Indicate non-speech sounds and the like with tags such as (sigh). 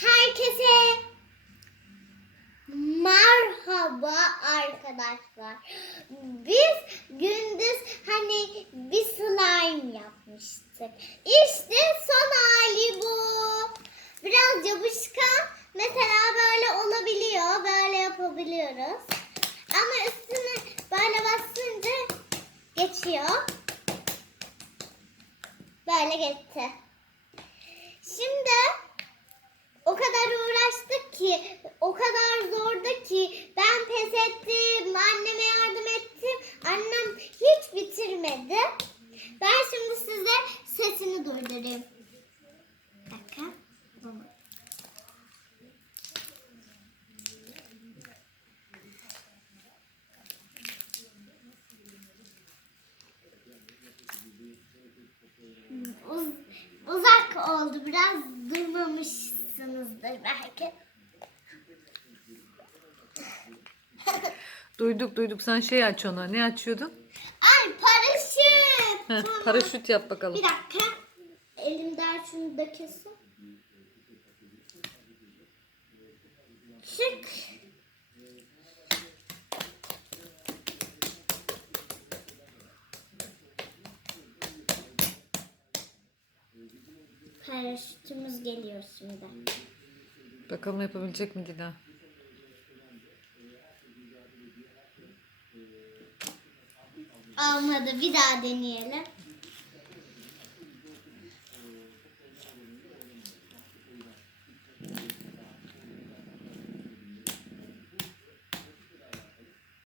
Herkese merhaba arkadaşlar. Biz gündüz hani bir slime yapmıştık. İşte son hali bu. Biraz yapışkan. Mesela böyle olabiliyor. Böyle yapabiliyoruz. Ama üstüne böyle bastınca geçiyor. Böyle geçti. Durdurayım. Bir dakika. Uz- uzak oldu. Biraz durmamışsınızdır belki. (laughs) Duyduk duyduk sen şey aç ona. Ne açıyordun? Ay paraşüt. Heh, paraşüt yap bakalım. Bir dakika. Elimden şunu da kesin. Çık. Paraşütümüz geliyor şimdi. Bakalım yapabilecek mi Dila? Olmadı. Bir daha deneyelim.